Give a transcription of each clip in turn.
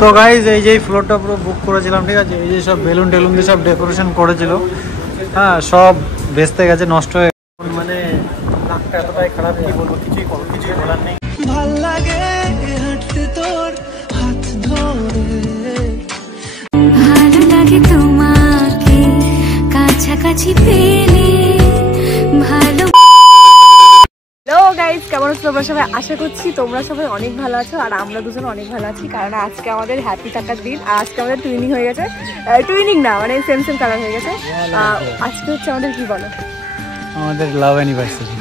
তো গাইজ এই যে ফ্লোরটা পুরো বুক করেছিলাম, ঠিক আছে, এই যে সব বেলুন টেলুন দিয়ে সব ডেকোরেশন করেছিল, হ্যাঁ সব ভেস্তে গেছে, নষ্ট হয়ে মানে নাকটা এতটাই খারাপ, কি বলবো, কিছুই বলার নেই। ভাল লাগে হাঁটতে তোর হাত ধরে, ভালো লাগে তোমাকে কাছাকাছি পেলে ভালো। হ্যালো গাইজ, কেমন আছো তোমরা সবাই? আশা করছি তোমরা সবাই অনেক ভালো আছো আর আমরা দুজন অনেক ভালো আছি, কারণ আজকে আমাদের হ্যাপি থাকার দিন। আর আজকে আমাদের টুইনিং হয়ে গেছে, টুইনিং না মানে সেম কালার হয়ে গেছে। আজকে হচ্ছে আমাদের কি বলো, আমাদের লাভ অ্যানিভার্সারি।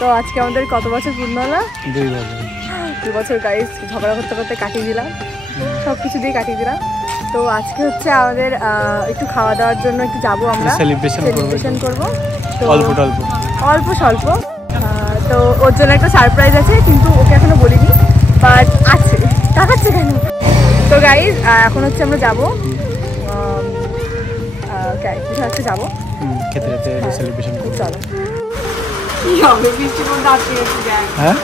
তো আজকে আমাদের কত বছর পূর্ণ হলো? 2 বছর গাইজ। ঝগড়া করতে করতে কাটিয়ে দিলাম, সব কিছু দিয়ে কাটিয়ে দিলাম। তো আজকে হচ্ছে আমাদের একটু খাওয়া দাওয়ার জন্য একটু যাবো, আমরা সেলিব্রেশন করবো অল্প স্বল্প। তো ওর জন্য একটা সারপ্রাইজ আছে, কিন্তু ওকে এখনো বলিনি, বাট আছে। দেখাচ্ছে কেন? তো গাইজ এখন হচ্ছে আমরা যাবো, হচ্ছে যাবো খেতে সেলিব্রেশন করব। চলো। কি হবে, বৃষ্টির মধ্যে আটকে গেছি। হ্যাঁ,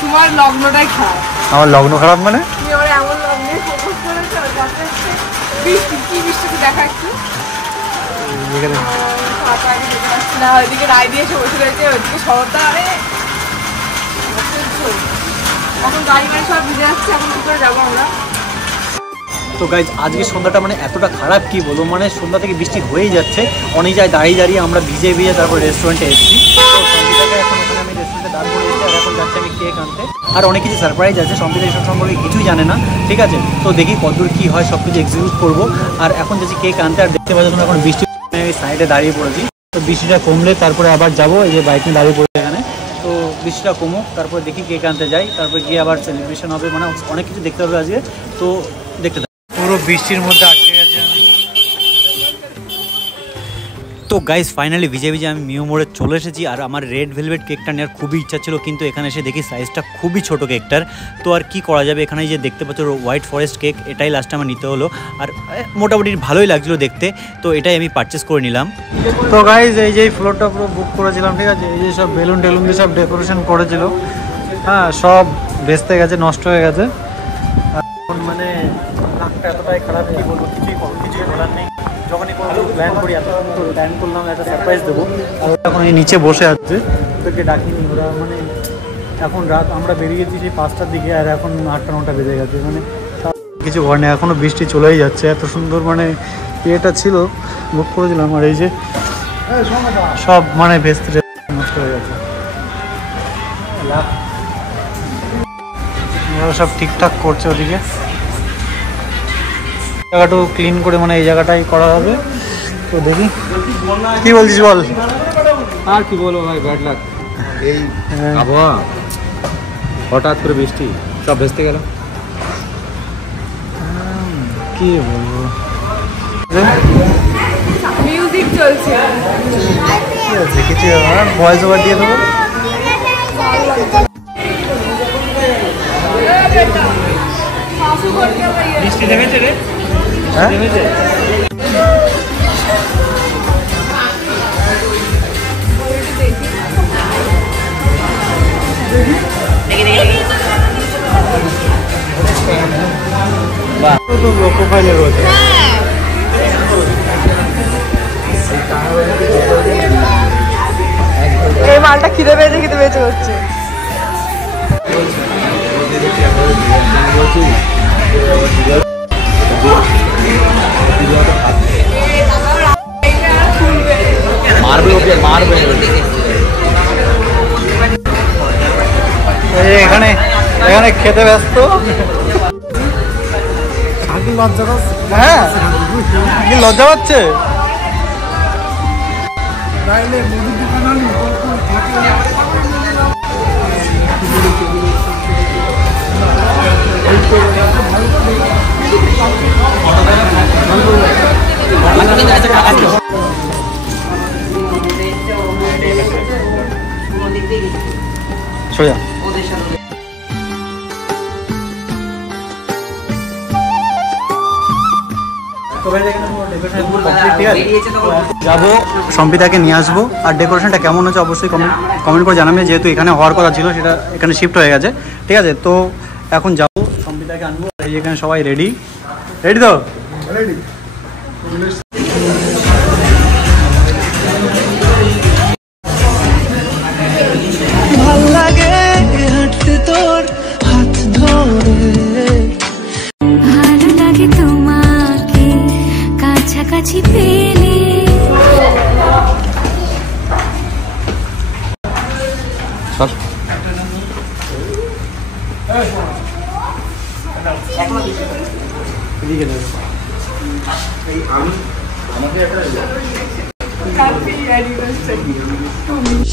তোমার লগ্নটাই খারাপ। আমার লগ্ন খারাপ মানে? তুমি আমার এমন লগ্নে ফোকাস করেছো যাতে বৃষ্টি, কি বৃষ্টিকে দেখা একটু না, ওইদিকে রায় দিয়ে এসে বসে রয়েছে, ওইদিকে শহরটা, আরে এখন গাড়ি গাড়ি সব ভিজে যাচ্ছে, এখন কি করে যাবো আমরা? তো গাইজ আজকে সন্ধ্যাটা মানে এতটা খারাপ, কি বলবো, মানে সন্ধ্যা থেকে বৃষ্টি হয়েই যাচ্ছে, অনেক জায়গায় দাঁড়িয়ে আমরা ভিজে তারপর রেস্টুরেন্টে এসেছি। তো সম্পিতাকে এখন ওখানে আমি রেস্টুরেন্টে দাঁড় করে এসেছি, আর এখন যাচ্ছি আমি কেক আনতে। আর অনেক কিছু সারপ্রাইজ আছে, সম্পিতা এসব সম্পর্কে কিছুই জানে না, ঠিক আছে। তো দেখি কতদূর কী হয়, সব কিছু এক্সিকিউট করবো। আর এখন যাচ্ছি কেক আনতে, আর দেখতে পাচ্ছি তোমরা এখন বৃষ্টি সাইডে দাঁড়িয়ে পড়েছি। তো বৃষ্টিটা কমলে তারপরে আবার যাবো, এই যে বাইক নিয়ে দাঁড়িয়ে পড়েছে এখানে। তো বৃষ্টিটা কমুক, তারপরে দেখি কেক আনতে যাই, তারপরে গিয়ে আবার সেলিব্রেশন হবে, মানে অনেক কিছু দেখতে হবে আজকে। তো দেখতে পুরো বৃষ্টির মধ্যে আটকে গেছে আমি। তো গাইস ফাইনালি ভিজে আমি মিও মোড়ে চলে এসেছি, আর আমার রেড ভেলভেট কেকটা নেওয়ার খুবই ইচ্ছা ছিল, কিন্তু এখানে এসে দেখি সাইজটা খুবই ছোটো কেকটার। তো আর কি করা যাবে, এখানে যে দেখতে পাচ্ছ হোয়াইট ফরেস্ট কেক, এটাই লাস্টে আমার নিতে হলো। আর মোটামুটি ভালোই লাগছিলো দেখতে, তো এটাই আমি পারচেস করে নিলাম। তো গাইস এই যে ফ্লোরটা পুরো বুক করেছিলাম, ঠিক আছে, এই যে সব বেলুন টেলুন দিয়ে সব ডেকোরেশন করেছিল, হ্যাঁ সব ভেস্তে গেছে, নষ্ট হয়ে গেছে। মানে নাকটা এতটাই খারাপ, কি বলবো, কিছুই বলার নেই। যখনই কোনো প্ল্যান করি, এত সুন্দর প্ল্যান করলাম, একটা সারপ্রাইজ দেবো, আর ওরা এখন এই নিচে বসে আছে, ওদেরকে ডাকিনি। ওরা মানে এখন রাত, আমরা বেরিয়েছি সেই 5টার দিকে, আর এখন 8টা-9টা বেজে গেছে, মানে কিছু ঘর নেই, এখনও বৃষ্টি চলেই যাচ্ছে। এত সুন্দর মানে ইয়েটা ছিল, বুক করেছিলাম, আর এই যে সব মানে ভেস্তে নষ্ট হয়ে গেছে। ওরা সব ঠিকঠাক করছে ওদিকে, জায়গাটা ক্লিন করে, মানে এই জায়গাটাই করা হবে। তো দেখি কি বলছিস বল। আর কি বলবো ভাই, ব্যাড লাক, এই আবহাওয়া, হঠাৎ করে বৃষ্টি, সব ভেস্তে গেল। কি বলবো, মিউজিক চলছে, কিছু ভয়েস ওভার দিয়ে দেবো। বৃষ্টি থেমেছে রে, থেমেছে। লোকো ফাইলে রয়েছে, এই মালটা খিদে পেয়েছে হচ্ছে। এখানে খেতে ব্যস্ত। হ্যাঁ, লজ্জা পাচ্ছে। সোজা যাবো, সম্পিতাকে নিয়ে আসবো। আর ডেকোরেশনটা কেমন হচ্ছে অবশ্যই কমেন্ট করে জানাবে, যেহেতু এখানে হওয়ার কথা ছিল, সেটা এখানে শিফট হয়ে গেছে, ঠিক আছে। তো এখন যাবো সম্পিতাকে সবাইকে আনবো। এই এখানে সবাই রেডি তো? রেডি। ভাল লাগে হাঁটতে তোর হাত ধরে, ভালো লাগে তোমাকে কাছাকাছি পেলে।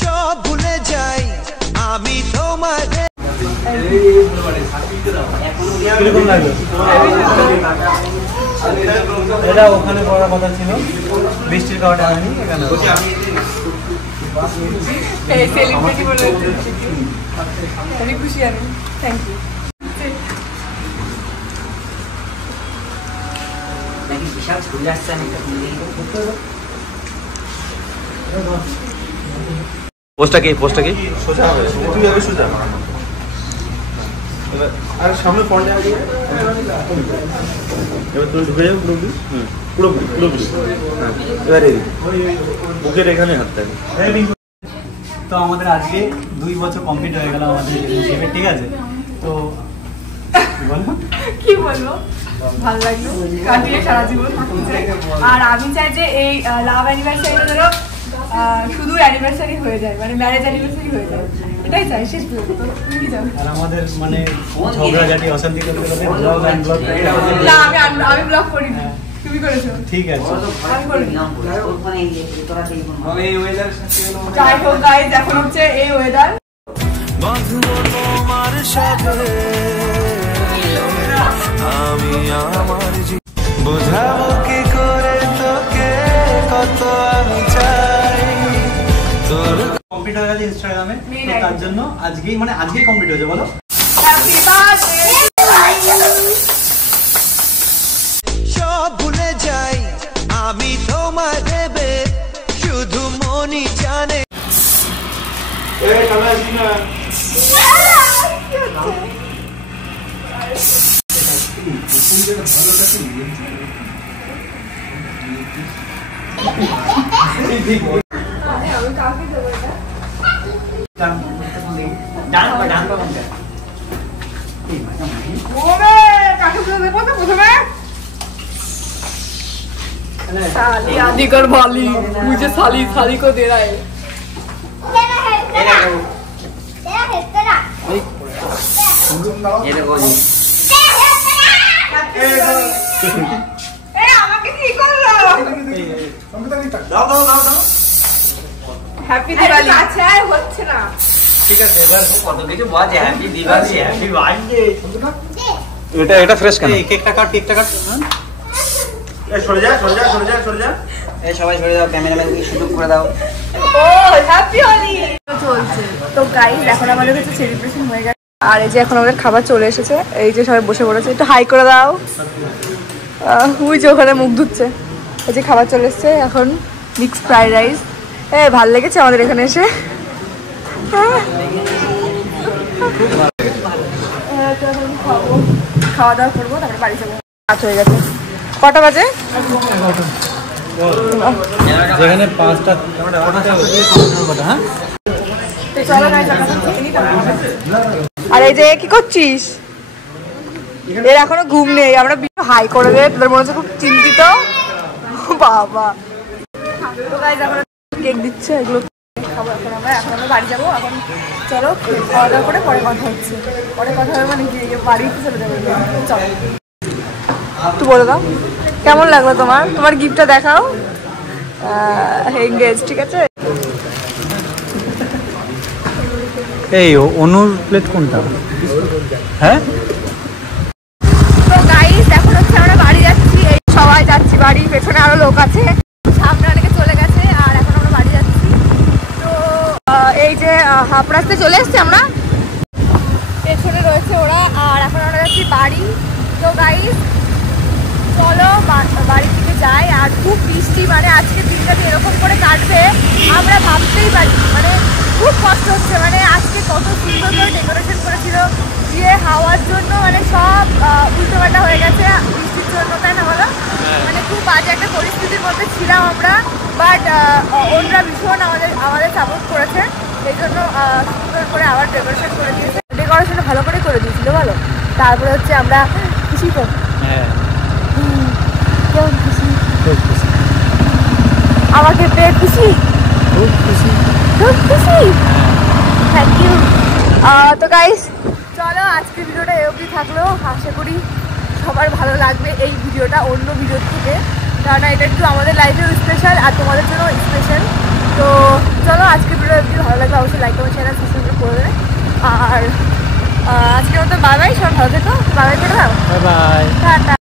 সব ভুলে যাই আমি তোমাকে। কিরকম লাগলো? এটা ওখানে করার কথা ছিল, বৃষ্টির কারণে হয়নি। এখানে সেলিব্রিটি বলে অনেক খুশি আমি। Thank you. পোস্টটা কি সোজা হবে, তুই যাবে সোজা। আর সামনে ফন্টে আগে এবার তুমি ঢুকে যাও পুরোপুরি। পুরোপুরি এবার এদিকে বুকের এখানে হাতটা। তো আমাদের আজকে 2 বছর কমপ্লিট হয়ে গেল আমাদের রিলেশনশিপে, ঠিক আছে? তো বলো কি বলবো, ভালো লাগলো, কাটিয়ে সারা জীবন থাকতে চাই। আর আমি চাই যে এই লাভ অ্যানিভার্সারিটা যেন শুধু অ্যানিভার্সারি হয়ে যায়, মানে ম্যারেজ অ্যানিভার্সারি হয়ে যায়, এটাই চাই শেষ পর্যন্ত। তুমি কি চাও? আর আমাদের মানে ঝগড়াঝাটি অশান্তি করতে করতে ব্লগ আনব্লগ না, আমি ব্লগ করিনি, তুমি করেছো। ঠিক আছে। আমি করিনি। যাই হোক গাইজ, এখন হচ্ছে এই ওয়েদার। বাঁধবো তোমার সাথে আমি আমার বোঝাবো কি করে তোকে কত আমি চাই তোর। কমপ্লিট হয়ে গেছে ইনস্টাগ্রামে, তো তার জন্য আজকেই কমপ্লিট হয়েছে। বলো হ্যাপি বার্থডে। সব ভুলে যাই আমি তোমার দেবে শুধু মনই জানে। আমি কাউকে দেবো এটা। ওরে কাকে দেবো তো প্রথমে? साली आदि कर भाली, मुझे साली को दे रहा है। हैप्पी दिवाली। अच्छा है হচ্ছে না, ঠিক আছে। এবার কত কিছু বল, হ্যাপি দিওয়ালি, হ্যাপি বার্থডে। এটা ফ্রেশ কেন? এই কেকটা কাট। সরে যা। এই সবাই সরে দাও, ক্যামেরাম্যানকে সুযোগ করে দাও। ও হ্যাপি হোলি চলছে। তো গাইস, এখন আমাদের কাছে সেলিব্রেশন হয়ে গেছে, আর এই যে এখন আমাদের খাবার চলে এসেছে। এই যে সবাই বসে পড়েছে, একটু হাই করে দাও। ওই যে ওখানে মুখ ধুচ্ছে। এই যে খাবার চলে এসেছে, এখন মিক্স ফ্রাইড রাইস। ভালো লেগেছে আমাদের এখানে এসে। খাওয়া দাওয়া করবো, তারপরে বাড়ি যাবো। রাত হয়ে গেছে। কটা বাজে? যেখানে 5টা। হ্যাঁ, আর এই যে কি করছিস? এর এখনো ঘুম নেই। আমরা হাই করে দে, তোদের মনে হচ্ছে খুব চিন্তিত। বাবা, কেক দিচ্ছে, এগুলো খাবো এখন আমরা। এখন আমরা বাড়ি যাবো। এখন চলো খাওয়া দাওয়া করে পরে কথা হচ্ছে। পরে কথা হবে মানে কি, বাড়িতে চলে যাবো। চলো একটু বলে দাও কেমন লাগলো তোমার গিফটটা দেখাও। এঙ্গেজ, ঠিক আছে। এই অনুর প্লেট কোনটা? হ্যাঁ, তো গাইস, এখন হচ্ছে আমরা বাড়ি যাচ্ছি। এই সবাই যাচ্ছি বাড়ি, পেছনে আরো লোক আছে, সামনে অনেকে চলে গেছে, আর এখন আমরা বাড়ি যাচ্ছি। তো এই যে হাফ রাস্তায় চলে এসছি আমরা, পেছনে রয়েছে ওরা, আর এখন আমরা যাচ্ছি বাড়ি। তো গাইস চলো বাড়ির দিকে যাই। আর খুব বৃষ্টি, মানে আজকে দিনটা যে এরকম করে কাটবে আমরা ভাবতেই পারি, মানে খুব কষ্ট হচ্ছে, মানে আজকে কত সুন্দর করে ডেকোরেশন করেছিল, দিয়ে হাওয়ার জন্য মানে সব উল্টোপাল্টা হয়ে গেছে বৃষ্টির জন্য, তাই না বলো? মানে খুব বাজে একটা পরিস্থিতির মধ্যে ছিলাম আমরা, বাট ওনরা ভীষণ আমাদের সাপোর্ট করেছে, সেই জন্য সুন্দর করে আবার ডেকোরেশন করে দিয়েছে, ডেকোরেশন ভালো করে করে দিয়েছিল বলো। তারপরে হচ্ছে আমরা খুশি তো, হ্যাঁ কেমন খুশি? খুব খুশি, আমাকে পেয়ে খুশি, খুব খুশি। খুব খুশি, থ্যাংক ইউ। তো গাইস চলো আজকে ভিডিওটা এই অবধি থাকলো, আশা করি সবার ভালো লাগবে এই ভিডিওটা অন্য ভিডিওর থেকে, কারণ এটা একটু আমাদের লাইফেও স্পেশাল আর তোমাদের জন্য স্পেশাল। তো চলো আজকে ভিডিওটা যদি ভালো লাগবে অবশ্যই লাইক কমেন্ট চ্যানেল সাবস্ক্রাইব করে দেবে, আর আজকের মতো বাই বাই, সবাই ভালো থেকো, বাই বাই করে দাও, বাই বাই। টাটা।